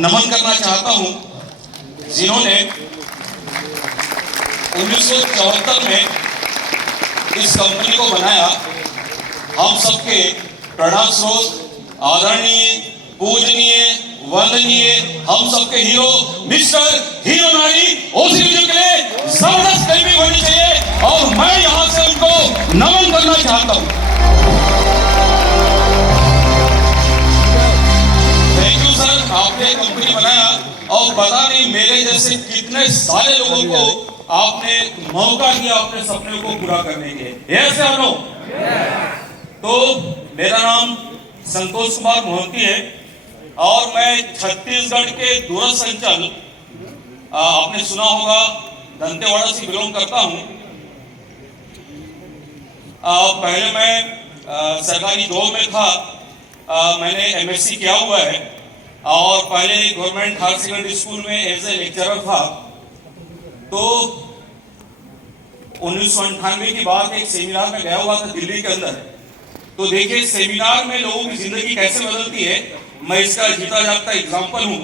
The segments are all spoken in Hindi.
नमन करना चाहता हूं, जिन्होंने 1974 में इस कंपनी को बनाया। हम सबके प्रणव स्रोत, आदरणीय, पूजनीय, वंदनीय, हम सबके हीरो मिस्टर हीरो नारी ओसी विजय के लिए जबरदस्त क्लैपिंग होनी चाहिए और मैं यहां से उनको नमन करना चाहता हूं। थैंक यू सर, आपने कंपनी बनाया और पता नहीं मेरे जैसे कितने सारे लोगों को आपने मौका दिया अपने सपने को पूरा करने के। यस या नो? तो मेरा नाम संतोष कुमार मोहंती है और मैं छत्तीसगढ़ के दूरस्थ अंचल, आपने सुना होगा, दंतेवाड़ा से बिलोंग करता हूं। पहले मैं सरकारी जॉब में था। मैंने एमएससी किया हुआ है और पहले गवर्नमेंट हायर सेकेंडरी स्कूल में एज ए लेक्चरर था। तो 1998 की बात, एक सेमिनार में गया हुआ था दिल्ली के अंदर। तो देखिए सेमिनार में लोगों की जिंदगी कैसे बदलती है, मैं इसका जीता जागता एग्जांपल हूं।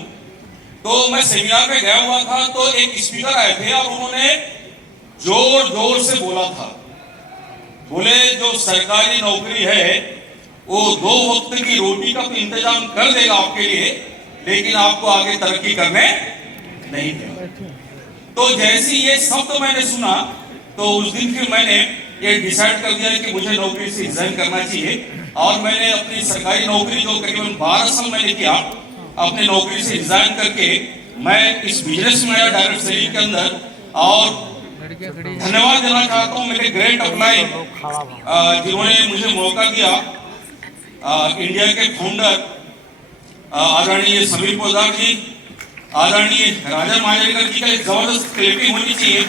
तो मैं सेमिनार में गया हुआ था तो एक स्पीकर आए थे और उन्होंने जोर जोर से बोला था, बोले जो सरकारी नौकरी है वो 2 वक्त की रोटी का तो इंतजाम कर देगा आपके लिए, लेकिन आपको आगे तरक्की करने नहीं देगा। तो जैसे ये शब्द मैंने सुना तो उस दिन फिर मैंने ये डिसाइड कर दिया कि मुझे नौकरी से रिजाइन करना चाहिए और मैंने अपनी सरकारी नौकरी जो करीबन 12 साल मैंने किया, अपनी नौकरी से रिजाइन करके मैं इस बिजनेस में आया डायरेक्ट सेलिंग के अंदर। और धन्यवाद देना चाहता हूँ मेरे ग्रेट अपलाइन जिन्होंने मुझे मौका दिया, इंडिया के फाउंडर आदरणीय समीर पोद्दार जी, आदरणीय राजा मांजरेकर जी का एक जबरदस्त क्लैपिंग होनी चाहिए।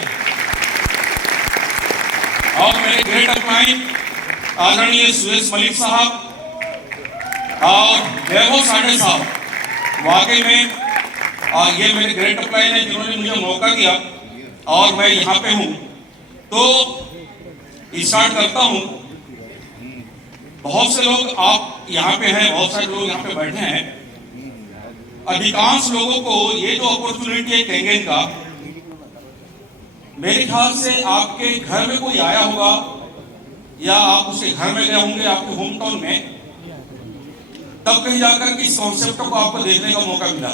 और मेरे ग्रेट अपलाइन आदरणीय सुरेश मलिक साहब और वैभव साढ़े साहब, वाकई में ये मेरे ग्रेट अपलाइन है जिन्होंने मुझे मौका दिया और मैं यहाँ पे हूँ। तो स्टार्ट करता हूँ। बहुत से लोग आप यहाँ पे हैं, बहुत सारे लोग यहाँ पे बैठे हैं। अधिकांश लोगों को ये जो अपॉर्चुनिटी है कैंगेन का, मेरे ख्याल से आपके घर में कोई आया होगा या आप उसके घर में गए होंगे आपके होम टाउन में, तब कहीं जाकर के इस कॉन्सेप्ट को आपको देखने का मौका मिला।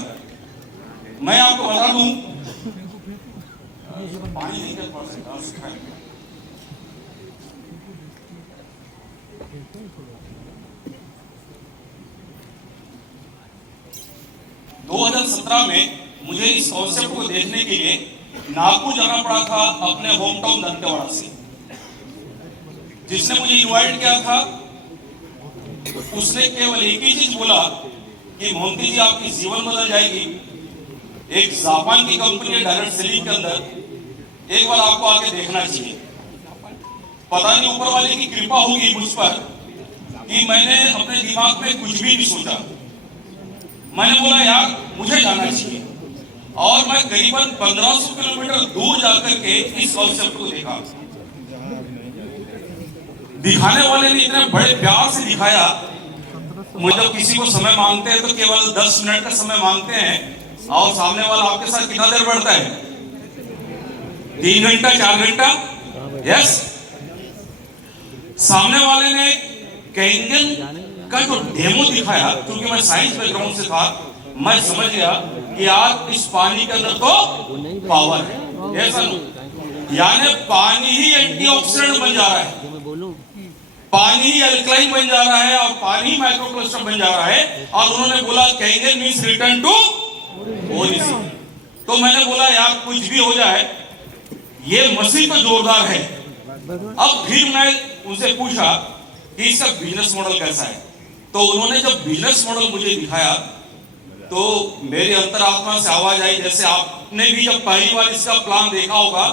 मैं आपको बता दूं, पानी नहीं कर पा सकता। 2017 में मुझे इस कॉन्सेप्ट को देखने के लिए नागपुर जाना पड़ा था, अपने होम टाउन दंतेवाड़ा से। जिसने मुझे इनवाइट किया था उसने केवल एक ही चीज बोला कि मोहंती जी आपकी जीवन बदल जाएगी, एक जापान की कंपनी है डायरेक्ट सेलिंग के अंदर, एक बार आपको आके देखना चाहिए। पता नहीं ऊपर वाले की कृपा होगी मुझ पर कि मैंने अपने दिमाग में कुछ भी नहीं सोचा। मैंने बोला यार मुझे जाना चाहिए और मैं करीबन 1500 किलोमीटर दूर जाकर के इस कॉन्सेप्ट को देखा। दिखाने वाले ने इतने बड़े प्यार से दिखाया। मुझे जब किसी को समय मांगते हैं तो केवल 10 मिनट का समय मांगते हैं और सामने वाला आपके साथ कितना देर बैठता है? 3 घंटा 4 घंटा। यस, सामने वाले ने कैंगन का जो डेमो दिखाया, क्योंकि मैं साइंस बैकग्राउंड से था, मैं समझ गया कि यार इस पानी के अंदर तो पावर है। ऐसा नहीं, यानी पानी ही एंटीऑक्सीडेंट बन जा रहा है, पानी ही अल्कलाइन बन जा रहा है और पानी ही माइक्रोक्लस्टर बन जा रहा है। और उन्होंने बोला कैंगन मींस रिटर्न टू ओरिजिन। तो मैंने बोला यार कुछ भी हो जाए ये मशीन तो जोरदार है। अब फिर मैं उनसे पूछा कि इसका बिजनेस मॉडल कैसा है। तो उन्होंने जब बिजनेस मॉडल मुझे दिखाया तो मेरे अंतरात्मा से आवाज आई, जैसे आपने भी जब पहली बार इसका प्लान देखा होगा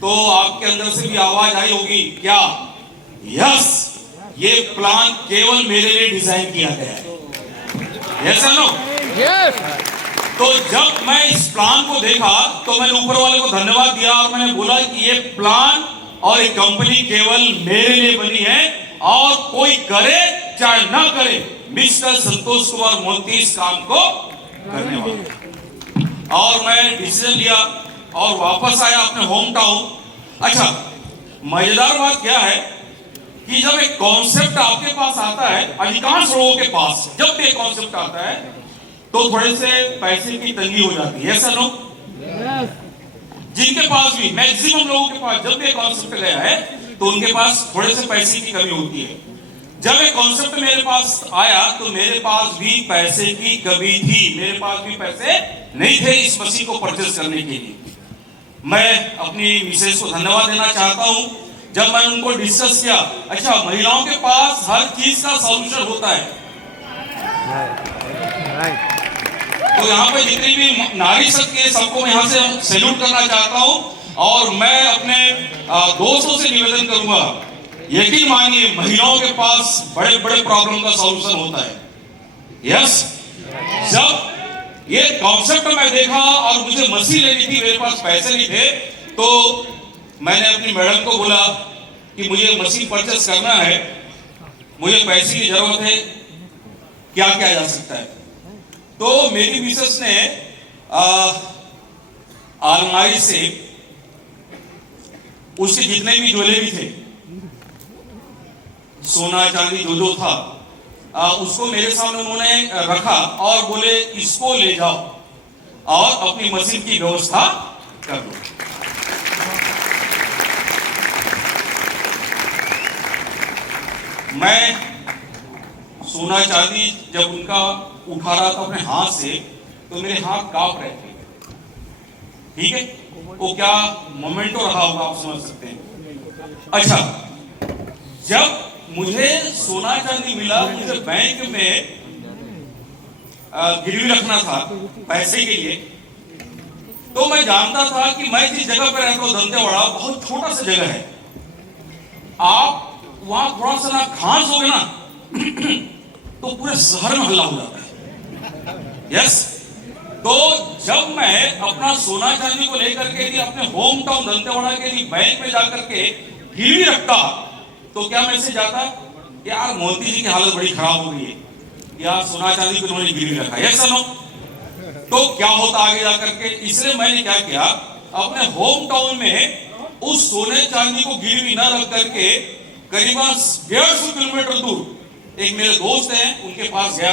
तो आपके अंदर से भी आवाज आई होगी, क्या यस ये प्लान केवल मेरे लिए डिजाइन किया गया है। Yes no? यस। तो जब मैं इस प्लान को देखा तो मैंने ऊपर वाले को धन्यवाद दिया और मैंने बोला कि ये प्लान और ये कंपनी केवल मेरे लिए बनी है और कोई करे चाहे ना करे, मिस्टर संतोष कुमार मोहंती इस काम को करने वाला। और मैं डिसीजन लिया और वापस आया अपने होम टाउन। अच्छा, मजेदार बात क्या है कि जब एक कॉन्सेप्ट आपके पास आता है, अधिकांश लोगों के पास जब भी एक कॉन्सेप्ट आता है तो थोड़े से पैसे की तंगी हो जाती है, ऐसा लोग जिनके पास भी, मैक्सिमम लोगों के पास जब भी एक कॉन्सेप्ट गया है तो उनके पास थोड़े से पैसे की कमी होती है। जब एक कॉन्सेप्ट मेरे पास आया तो मेरे पास भी पैसे की कमी थी, मेरे पास भी पैसे नहीं थे इस मशीन को परचेज करने के लिए। मैं अपनी मिसेज को धन्यवाद देना चाहता हूं, जब मैंने उनको डिस्कस किया, अच्छा महिलाओं के पास हर चीज का सॉल्यूशन होता है। तो यहाँ पे जितनी भी नारी शक्ति है सबको मैं यहाँ से सैल्यूट करना चाहता हूँ, और मैं अपने दोस्तों से निवेदन करूंगा, यकीन मानिए महिलाओं के पास बड़े बड़े प्रॉब्लम का सॉल्यूशन होता है। यस, जब ये कॉन्सेप्ट मैं देखा और मुझे मशीन लेनी थी, मेरे पास पैसे नहीं थे, तो मैंने अपनी मैडम को बोला कि मुझे मशीन परचेस करना है, मुझे पैसे की जरूरत है, क्या किया जा सकता है। तो मेरी मिसेस ने अलमारी से उसके जितने भी ज्वेलरी थे, सोना चांदी जो था, उसको मेरे सामने उन्होंने रखा और बोले इसको ले जाओ और अपनी मशीन की व्यवस्था कर दो। मैं सोना चांदी जब उनका उठा रहा था अपने हाथ से तो मेरे हाथ कांप रहे थे। ठीक है, वो क्या मोमेंटो रहा होगा आप समझ सकते हैं। अच्छा, जब मुझे सोना चांदी मिला, मुझे बैंक में गिरवी रखना था पैसे के लिए, तो मैं जानता था कि मैं जिस जगह पर रहता हूँ दंतेवाड़ा, बहुत छोटा सा जगह है, आप वहां थोड़ा सा ना घास हो गया ना तो पूरे शहर में हल्ला हो जाता है। यस, तो जब मैं अपना सोना चांदी को लेकर के लिए अपने होम टाउन दंतेवाड़ा के लिए बैंक में जाकर के गिरवी रखता, तो क्या मैसेज आता, यार मोदी जी की हालत बड़ी खराब हो गई है, यार सोना चांदी को उन्होंने गिरवी रखा है, ऐसा नो तो क्या होता आगे जाकर के। इसलिए मैंने क्या किया, अपने होम टाउन में उस सोने चांदी को गिरवी न रख करके करीबन 150 किलोमीटर दूर एक मेरे दोस्त हैं, उनके पास गया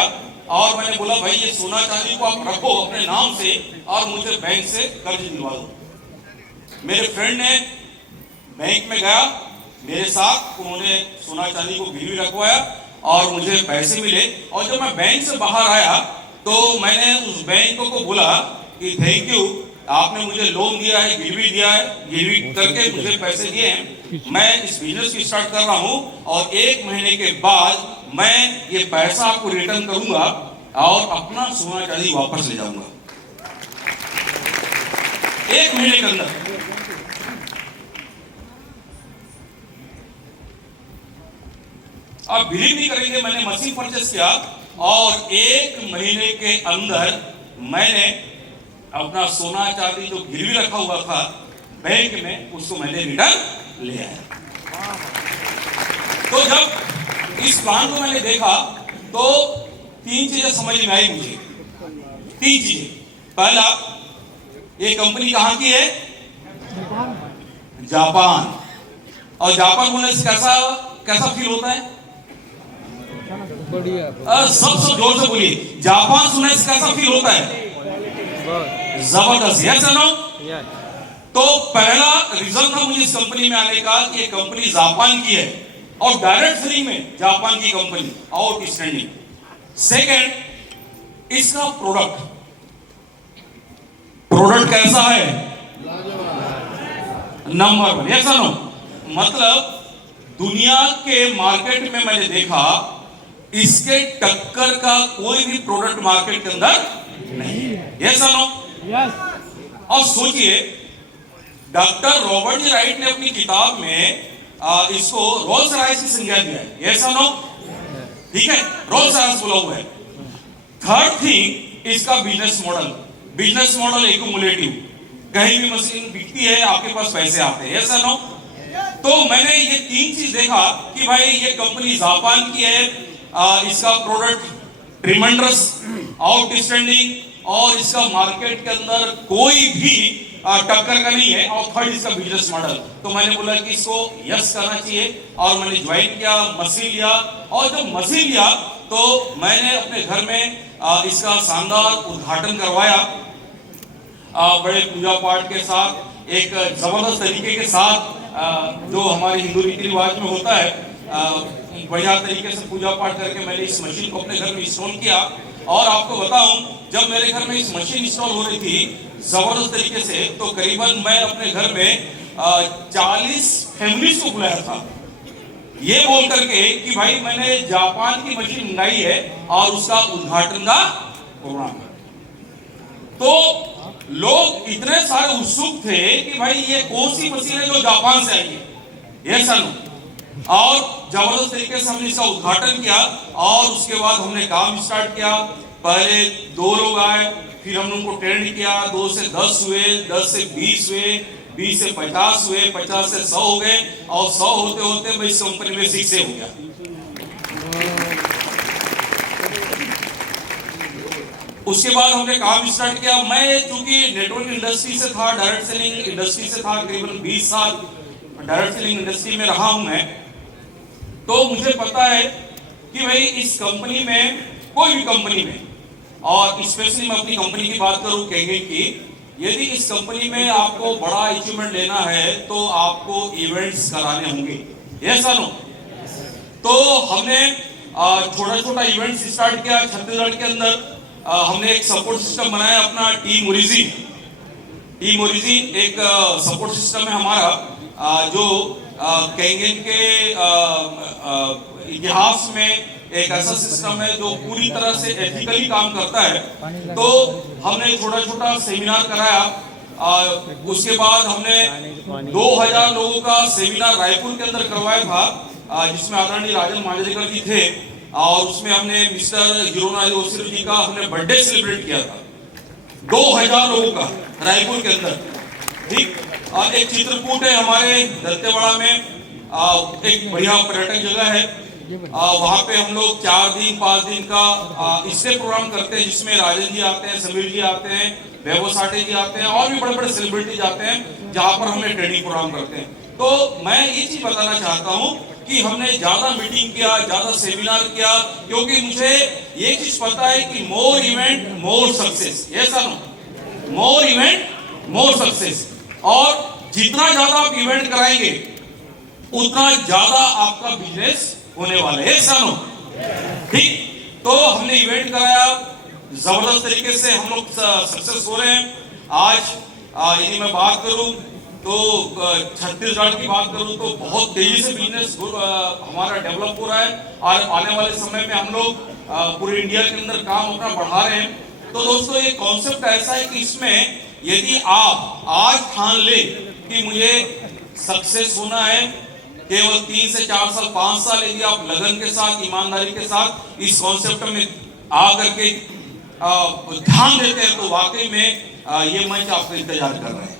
और मैंने बोला भाई ये सोना चांदी को आप रखो अपने नाम से और मुझे बैंक से कर्ज दिलवा दो। मेरे फ्रेंड ने बैंक में गया मेरे साथ, उन्होंने सोना चांदी को गिरवी रखवाया और मुझे पैसे मिले। और जब मैं बैंक से बाहर आया तो मैंने उस बैंक को बोला कि थैंक यू, आपने मुझे लोन दिया है, गिरवी दिया है, गिरवी करके मुझे पैसे दिए हैं, मैं इस बिजनेस की स्टार्ट कर रहा हूं और 1 महीने के बाद मैं ये पैसा आपको रिटर्न करूंगा और अपना सोना चांदी वापस ले जाऊंगा 1 महीने के अंदर। आप बिलीव नहीं करेंगे, मैंने मशीन परचेस किया और 1 महीने के अंदर मैंने अपना सोना चांदी जो गिरवी रखा हुआ था बैंक में, उसको मैंने रिटर्न ले आया। तो जब इस प्लान को मैंने देखा तो 3 चीजें समझ में आई मुझे। 3 चीजें। पहला, ये कंपनी कहां की है? जापान। और जापान होने से कैसा फील होता है? सब जोर से बोलिए, जापान सुनने से कैसा फील होता है? जबरदस्त। यस या नो? तो पहला रीजन था मुझे इस कंपनी में आने का कि ये कंपनी जापान की है और डायरेक्ट सेलिंग में जापान की कंपनी, आउटस्टैंडिंग। सेकंड, इसका प्रोडक्ट कैसा है? नंबर 1। यस या नो? मतलब दुनिया के मार्केट में मैंने देखा इसके टक्कर का कोई भी प्रोडक्ट मार्केट के अंदर नहीं है। यस या नो? यस। और सोचिए, डॉक्टर रॉबर्ट जी राइट ने अपनी किताब में इसको रोल्स रॉयस की संज्ञा दिया है। यस या नो? ठीक है, रोल्स रॉयस बोला हुआ है। थर्ड थिंग, इसका बिजनेस मॉडल एक्यूमुलेटिव, कहीं भी मशीन बिकती है आपके पास पैसे आते हैं। यस या नो? तो मैंने ये 3 चीज देखा कि भाई ये कंपनी जापान की है, इसका प्रोडक्ट ट्रिमेंडस, आउटस्टैंडिंग और इसका मार्केट के अंदर कोई भी टक्कर का नहीं है, और थर्ड इसका बिजनेस मॉडल। तो मैंने बोला कि इसको यस करना चाहिए, और मैंने ज्वाइन किया, मशीन लिया, और जब मशीन लिया तो मैंने अपने घर में इसका शानदार उद्घाटन करवाया, बड़े पूजा पाठ के साथ, एक जबरदस्त तरीके के साथ, जो हमारे हिंदू रीति रिवाज में होता है, बढ़िया तरीके से पूजा पाठ करके मैंने इस मशीन को अपने घर में इंस्टॉल किया। और आपको बताऊं, जब मेरे घर में इस मशीन इंस्टॉल हो रही थी जबरदस्त तरीके से, तो करीबन मैं अपने घर में 40 फैमिलीज को बुलाया था, ये बोल करके कि भाई मैंने जापान की मशीन मंगाई है और उसका उद्घाटन का प्रोग्राम है। तो लोग इतने सारे उत्सुक थे कि भाई ये कौन सी मशीन है जो जापान से आई है, ये सन। और जबरदस्त तरीके से हमने इसका उद्घाटन किया, और उसके बाद हमने काम स्टार्ट किया। पहले 2 लोग आए, फिर हमने उनको ट्रेंड किया, 2 से 10 हुए, 10 से 20 हुए, 20 से 50 हुए, 50 से 100 हो गए, और 100 होते होते मैं इस कंपनी में शिक्षक हो गया। उसके बाद हमने काम स्टार्ट किया। मैं चूंकि नेटवर्क इंडस्ट्री से था, डायरेक्ट सेलिंग इंडस्ट्री से था, करीबन 20 साल डायरेक्ट सेलिंग इंडस्ट्री में रहा हूं मैं, तो मुझे पता है कि भाई इस कंपनी में, कोई भी कंपनी में, और स्पेशली मैं अपनी कंपनी की बात करूं कैंगन की, यदि इस कंपनी में आपको बड़ा अचीवमेंट लेना है तो आपको इवेंट्स कराने होंगे, ये सर। तो हमने छोटा छोटा इवेंट्स स्टार्ट किया छत्तीसगढ़ के अंदर। हमने एक सपोर्ट सिस्टम बनाया अपना, टीम ओरिजिन एक सपोर्ट सिस्टम है हमारा, जो कैंगन के इतिहास में एक ऐसा सिस्टम है जो पूरी तरह से एथिकली काम करता है। तो हमने छोटा छोटा सेमिनार कराया। उसके बाद हमने 2000 लोगों का सेमिनार रायपुर के अंदर करवाया था, जिसमें आदरणीय राजन मांजरेकर जी थे, और उसमें हमने मिस्टर हीरोनाज ओसिर जी का हमने बर्थडे सेलिब्रेट किया था, 2000 लोगों का रायपुर के अंदर। ठीक, और एक चित्रकूट है हमारे दत्तेवाड़ा में, एक बढ़िया पर्यटक जगह है, वहां पे हम लोग 4 दिन 5 दिन का इससे प्रोग्राम करते हैं, जिसमें राजन जी आते हैं, समीर जी आते हैं, वैभव साठे जी आते हैं, और भी बड़े बड़े सेलिब्रिटीज आते हैं, जहां पर हमने ट्रेनिंग प्रोग्राम करते हैं। तो मैं ये चीज बताना चाहता हूं कि हमने ज्यादा मीटिंग किया, ज्यादा सेमिनार किया, क्योंकि मुझे ये चीज पता है कि मोर इवेंट मोर सक्सेस, ये सर, मोर इवेंट मोर सक्सेस। और जितना ज्यादा आप इवेंट कराएंगे उतना ज्यादा आपका बिजनेस होने वाला है, सानो। ठीक, तो हमने इवेंट कराया, जबरदस्त तरीके से हम लोग सक्सेस हो रहे हैं। आज यदि मैं बात करूं तो छत्तीसगढ़ की बात करूं तो बहुत तेजी से बिजनेस हमारा डेवलप हो रहा है, और आने वाले समय में हम लोग पूरे इंडिया के अंदर काम अपना बढ़ा रहे हैं। तो दोस्तों, ये कॉन्सेप्ट ऐसा है कि इसमें यदि आप आज ठान ले कि मुझे सक्सेस होना है, केवल 3 से 4 साल 5 साल यदि आप लगन के साथ, ईमानदारी के साथ इस कॉन्सेप्ट में आकर के ध्यान देते हैं, तो वाकई में ये मंच आपका इंतजार कर रहा है,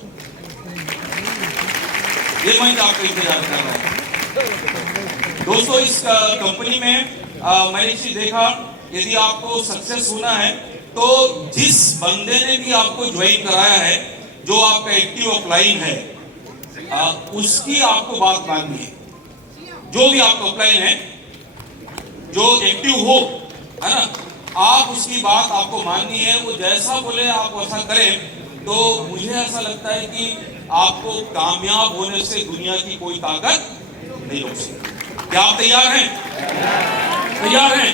ये मंच आपका इंतजार कर रहा है। दोस्तों, इस कंपनी में मैंने एक चीज देखा, यदि आपको सक्सेस होना है तो जिस बंदे ने भी आपको ज्वाइन कराया है, जो आपका एक्टिव अपलाइन है, उसकी आपको बात माननी है। जो भी आपका अपलाइन है, जो एक्टिव हो, है ना, आप उसकी बात आपको माननी है। वो जैसा बोले आप वैसा करें। तो मुझे ऐसा लगता है कि आपको कामयाब होने से दुनिया की कोई ताकत नहीं रोक सकती। क्या आप तैयार हैं? तैयार हैं?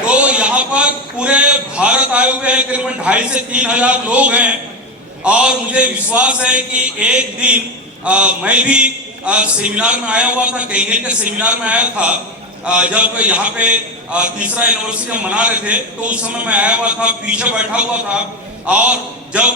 तो यहाँ पर पूरे भारत आए हुए हैं, करीबन 2.5 से 3 हजार लोग हैं, और मुझे विश्वास है कि एक दिन मैं भी सेमिनार में आया हुआ था, कैंगन के सेमिनार में आया था, जब यहाँ पे तीसरा एनिवर्सरी हम मना रहे थे, तो उस समय मैं आया हुआ था, पीछे बैठा हुआ था, और जब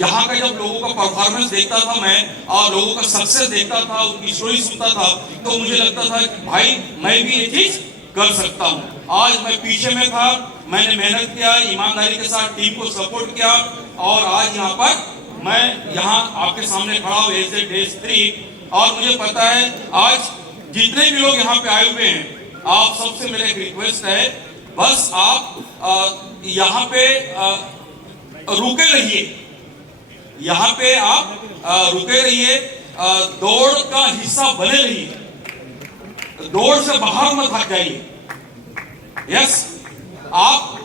यहाँ का जब लोगों का परफॉर्मेंस देखता था मैं, और लोगों का सक्सेस देखता था, उनकी स्टोरी सुनता था, तो मुझे लगता था कि भाई मैं भी ये चीज कर सकता हूँ। आज मैं पीछे में था, मैंने मेहनत किया, ईमानदारी के साथ टीम को सपोर्ट किया, और आज यहाँ पर मैं यहाँ आपके सामने खड़ा हूँ एज ए डे 3। और मुझे पता है आज जितने भी लोग यहाँ पे आए हुए हैं, आप सबसे मेरा एक रिक्वेस्ट है, बस आप यहाँ पे रुके रहिए, यहाँ पे आप रुके रहिए, दौड़ का हिस्सा बने रहिए, दौड़ से बाहर मत भाग जाइए। यस, आप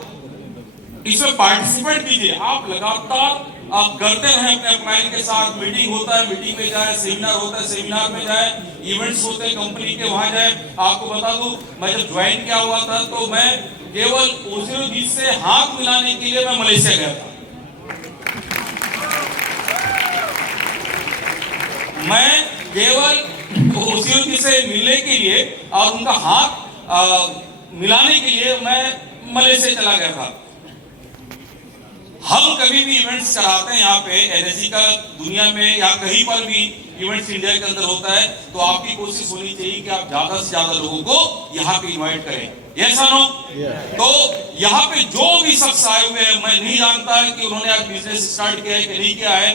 इसमें पार्टिसिपेट कीजिए, आप लगातार आप करते रहें अपने अपलाइन के साथ। मीटिंग होता है, मीटिंग में जाए, सेमिनार होता है, सेमिनार में जाए, इवेंट्स होते हैं कंपनी के, वहां जाए। आपको बता दूं, मैं जब ज्वाइन किया हुआ था तो मैं केवल ओसीओजी से हाथ मिलाने के लिए मैं मलेशिया गया था। मैं केवल ओसीओजी से मिलने के लिए और उनका हाथ मिलाने के लिए मैं मलेशिया चला गया था। हम कभी भी इवेंट्स कराते हैं यहाँ पे एनएसजी का, दुनिया में या कहीं पर भी इवेंट्स इंडिया के अंदर होता है, तो आपकी कोशिश होनी चाहिए कि आप ज्यादा से ज्यादा लोगों को यहाँ पे इनवाइट करें। Yes no? तो यहाँ पे जो भी शख्स आए हुए हैं, मैं नहीं जानता कि उन्होंने आज बिजनेस स्टार्ट किया है कि नहीं किया है,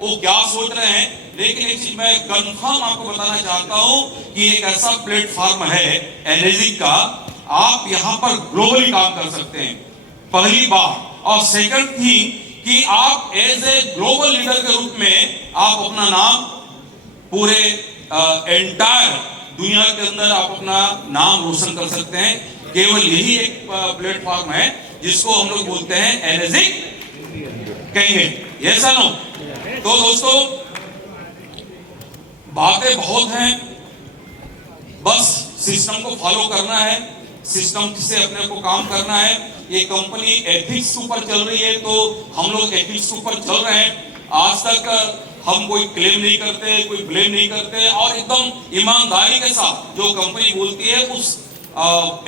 वो क्या सोच रहे हैं, लेकिन एक चीज मैं कंफर्म आपको बताना चाहता हूं कि एक ऐसा प्लेटफॉर्म है एनएसजी का, आप यहाँ पर ग्लोबली काम कर सकते हैं, पहली बात। और सेकंड थी कि आप एज ए ग्लोबल लीडर के रूप में आप अपना नाम पूरे एंटायर दुनिया के अंदर आप अपना नाम रोशन कर सकते हैं। केवल यही एक प्लेटफॉर्म है जिसको हम लोग बोलते हैं एनएसजी कहेंगे। Yes no? तो दोस्तों, बातें बहुत हैं, बस सिस्टम को फॉलो करना है, सिस्टम से अपने को काम करना है। ये कंपनी एथिक्स के ऊपर चल रही है, तो हम लोग एथिक्स के ऊपर चल रहे हैं। आज तक हम कोई क्लेम नहीं करते, कोई ब्लेम नहीं करते, और एकदम ईमानदारी के साथ जो कंपनी बोलती है उस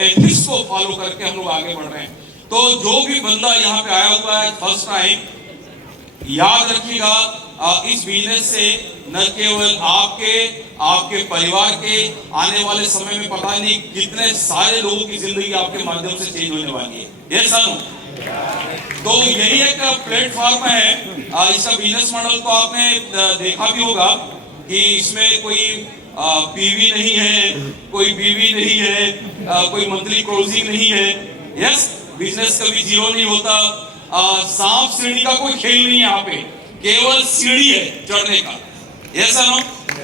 एथिक्स को फॉलो करके हम लोग आगे बढ़ रहे हैं। तो जो भी बंदा यहाँ पे आया हुआ है फर्स्ट टाइम, याद रखिएगा, इस बिजनेस से न केवल आपके परिवार के आने वाले समय में पता नहीं कितने सारे लोगों की जिंदगी आपके माध्यम से चेंज होने वाली है। ये सानू, तो यही एक प्लेटफॉर्म है। इसका बिजनेस मॉडल तो आपने देखा भी होगा कि इसमें कोई पीवी नहीं है, कोई बीवी नहीं है, कोई मंथली क्लोजिंग नहीं है। यस, बिजनेस कभी जीरो नहीं होता। सांप सीढ़ी का कोई खेल नहीं है यहाँ पे, केवल सीढ़ी है चढ़ने का। ऐसा नो?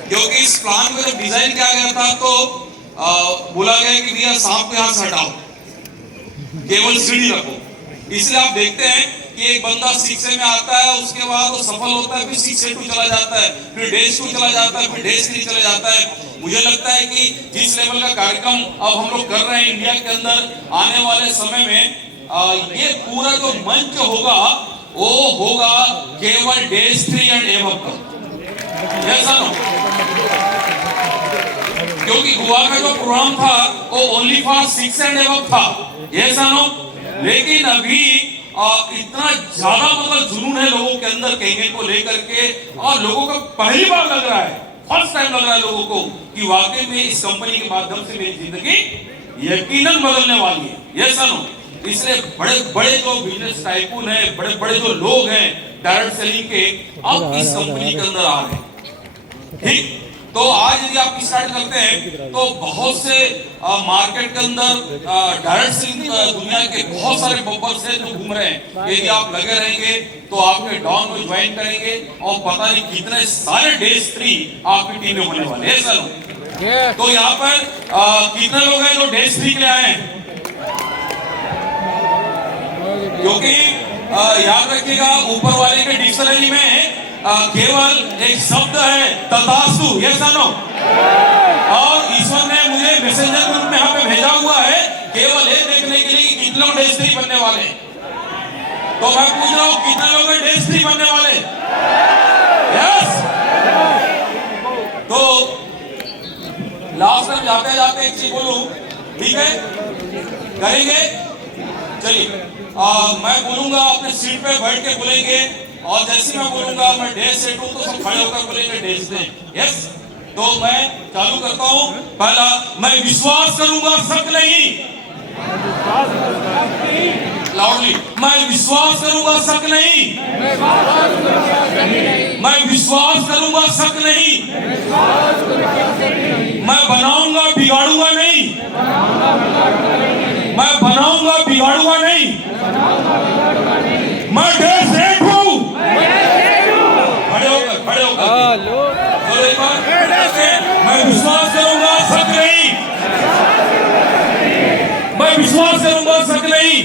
क्योंकि इस प्लान को जब डिजाइन किया गया था तो बोला गया कि भैया सांप को यहाँ से हटाओ, केवल सीढ़ी रखो। इसलिए आप देखते हैं कि एक बंदा शिक्षा में आता है, उसके बाद वो सफल होता है, फिर शिक्षा 2 चला जाता है, फिर डेज 2 चला जाता है, फिर डेज 3 चला जाता है। मुझे लगता है कि जिस लेवल का कार्यक्रम अब हम लोग कर रहे हैं इंडिया के अंदर, आने वाले समय में ये पूरा जो मंच होगा वो होगा केवल डेज 3 एंड एबव का। ऐसा नो? क्योंकि गोवा का जो प्रोग्राम था वो ओनली फॉर 6 एंड एबव था। ऐसा नो? लेकिन अभी इतना ज्यादा मतलब जुनून है लोगों के अंदर कहेंगे को लेकर के, और लोगों को पहली बार लग रहा है, फर्स्ट टाइम लग रहा है लोगों को कि वाकई में इस कंपनी के माध्यम से मेरी जिंदगी यकीनन बदलने वाली है। ऐसा नो? इसलिए बड़े बड़े जो बिजनेस टाइकून है, बड़े बड़े जो लोग हैं डायरेक्ट सेलिंग के, अब इस कंपनी के अंदर आ रहे हैं। ठीक, तो आज यदि आप स्टार्ट करते हैं तो बहुत से मार्केट के अंदर डायरेक्ट सेलिंग दुनिया के बहुत सारे बब्बर्स हैं जो घूम रहे हैं। यदि आप लगे रहेंगे तो आपके डॉन में ज्वाइन करेंगे और पता नहीं कितने सारे डेज 3 आपकी टीम में होने वाले हैं। सर, तो यहाँ पर कितने लोग हैं जो डेज 3 के लिए आए हैं? क्योंकि याद रखिएगा, ऊपर वाले के डिक्शनरी में केवल एक शब्द है तथास्तु। Yes no? और ईश्वर ने मुझे मैसेंजर ग्रुप में यहाँ पे भेजा हुआ है केवल ये देखने के लिए कि कितने लोग डेज 3 बनने वाले। तो मैं पूछ रहा हूँ, कितने लोग हैं डेज 3 बनने वाले? यस। तो लास्ट में जाते जाते एक चीज बोलूं, ठीक है? करेंगे? चलिए, मैं बोलूंगा अपने सीट पे बैठ के बोलेंगे, और जैसे मैं बोलूंगा मैं डेज से 2 तो सब खड़े होकर बोलेंगे डेज से। यस, तो मैं चालू करता हूं। पहला, मैं विश्वास करूंगा, शक नहीं। लाउडली, मैं विश्वास करूंगा, शक नहीं। मैं विश्वास करूंगा, शक नहीं। मैं बनाऊंगा, बिगाड़ूंगा नहीं। मैं बनाऊंगा, बिगाड़ूंगा नहीं। मैं डेज से बोलो एक बार। मैं विश्वास करूंगा सत्य नहीं, मैं विश्वास करूंगा सत्य नहीं,